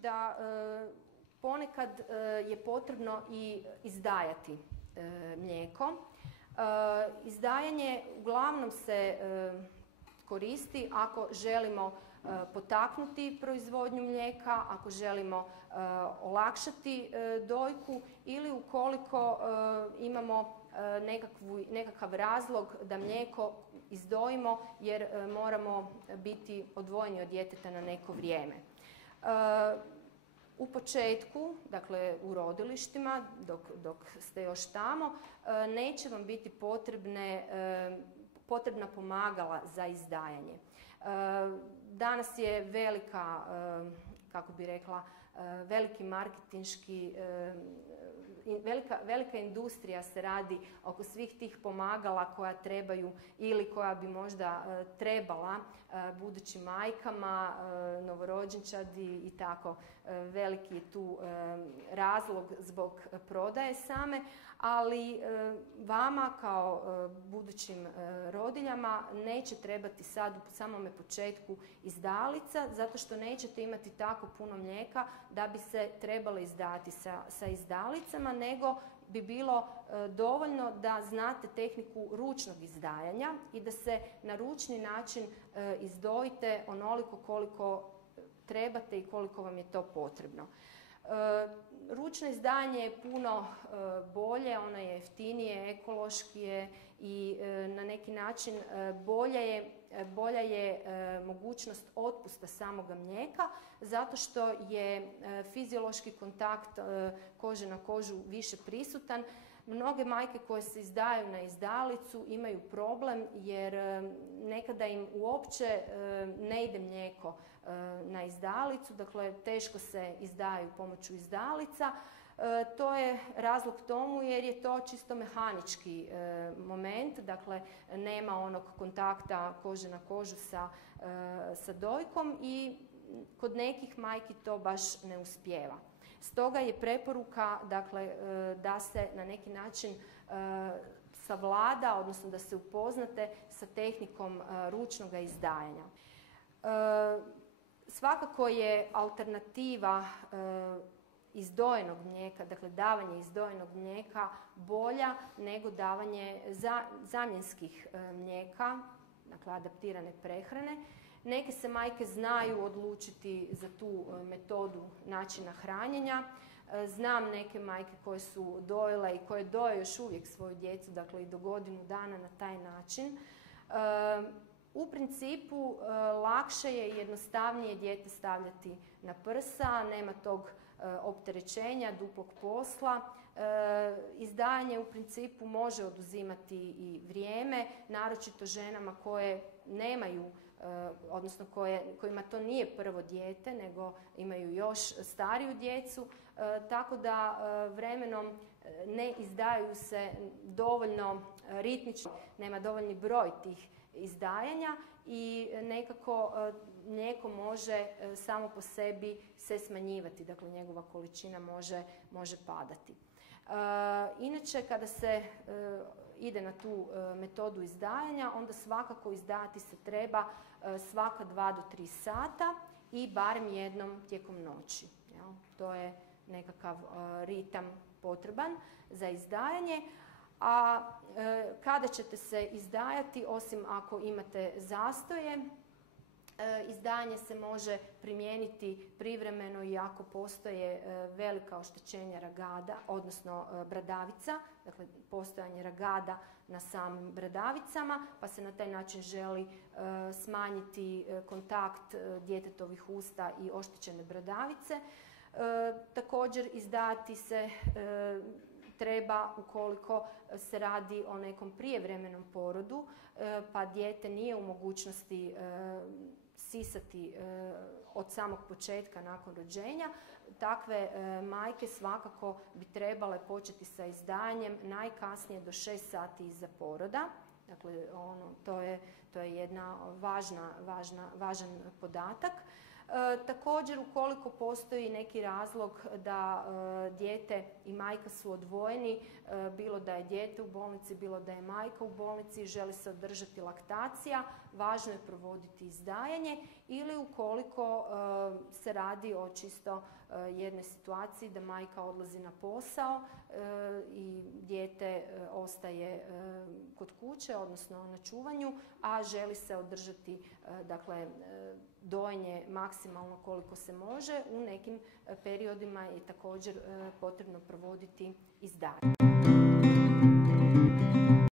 da ponekad je potrebno i izdajati mlijeko. Izdajanje uglavnom se koristi ako želimo potaknuti proizvodnju mlijeka, ako želimo olakšati dojku ili ukoliko imamo nekakav razlog da mlijeko izdojimo jer moramo biti odvojeni od djeteta na neko vrijeme. U početku, dakle u rodilištima, dok ste još tamo, neće vam biti potrebna pomagala za izdajanje. Danas je velika, kako bi rekla, veliki marketinški, velika industrija se radi oko svih tih pomagala koja trebaju ili koja bi možda trebala budućim majkama, novorođenčadi i tako. Veliki je tu razlog zbog prodaje same, ali vama kao budućim rodiljama neće trebati sad u samome početku izdalica, zato što nećete imati tako puno mlijeka da bi se trebali izdati sa izdalicama, nego bi bilo dovoljno da znate tehniku ručnog izdajanja i da se na ručni način izdojite onoliko koliko trebate i koliko vam je to potrebno. Ručno izdanje je puno bolje, ono je jeftinije, ekološki je i na neki način bolja je mogućnost otpusta samoga mlijeka zato što je fiziološki kontakt kože na kožu više prisutan. Mnoge majke koje se izdaju na izdalicu imaju problem jer nekada im uopće ne ide mlijeko na izdalicu, dakle teško se izdaju pomoću izdalica. To je razlog tomu jer je to čisto mehanički moment, dakle nema onog kontakta kože na kožu sa dojkom i kod nekih majki to baš ne uspijeva. Stoga je preporuka, dakle, da se na neki način savlada, odnosno da se upoznate sa tehnikom ručnog izdajanja. Svakako je alternativa izdojenog mlijeka, dakle davanje izdojenog mlijeka bolja nego davanje zamjenskih mlijeka, dakle adaptirane prehrane. Neke se majke znaju odlučiti za tu metodu načina hranjenja. Znam neke majke koje su dojele i koje doje još uvijek svoju djecu, dakle i do godinu dana na taj način. U principu lakše je i jednostavnije dijete stavljati na prsa, nema tog opterećenja, duplog posla. Izdajanje u principu može oduzimati i vrijeme, naročito ženama koje nemaju, odnosno kojima to nije prvo dijete, nego imaju još stariju djecu, tako da vremenom ne izdaju se dovoljno ritmično, nema dovoljni broj tih izdajanja i nekako mlijeko može samo po sebi se smanjivati, dakle njegova količina može padati. Inače, kada se ide na tu metodu izdajanja, onda svakako izdajati se treba svaka 2 do 3 sata i barem jednom tijekom noći. To je nekakav ritam potreban za izdajanje. A kada ćete se izdajati, osim ako imate zastoje, izdajanje se može primijeniti privremeno i ako postoje velika oštećenja ragada, odnosno bradavica, dakle postojanje ragada na samim bradavicama, pa se na taj način želi smanjiti kontakt djetetovih usta i oštećene bradavice. Također izdajati se treba ukoliko se radi o nekom prijevremenom porodu, pa dijete nije u mogućnosti sisati od samog početka nakon rođenja. Takve majke svakako bi trebale početi sa izdajanjem najkasnije do 6 sati iza poroda. Dakle, to je jedna važan podatak. Također, ukoliko postoji neki razlog da dijete i majka su odvojeni, bilo da je dijete u bolnici, bilo da je majka u bolnici, želi se održati laktacija, važno je provoditi izdajanje, ili ukoliko se radi o čisto jednoj situaciji da majka odlazi na posao i dijete ostaje kod kuće, odnosno na čuvanju, a želi se održati dojenje maksimalno koliko se može, u nekim periodima je također potrebno provoditi izdajanje.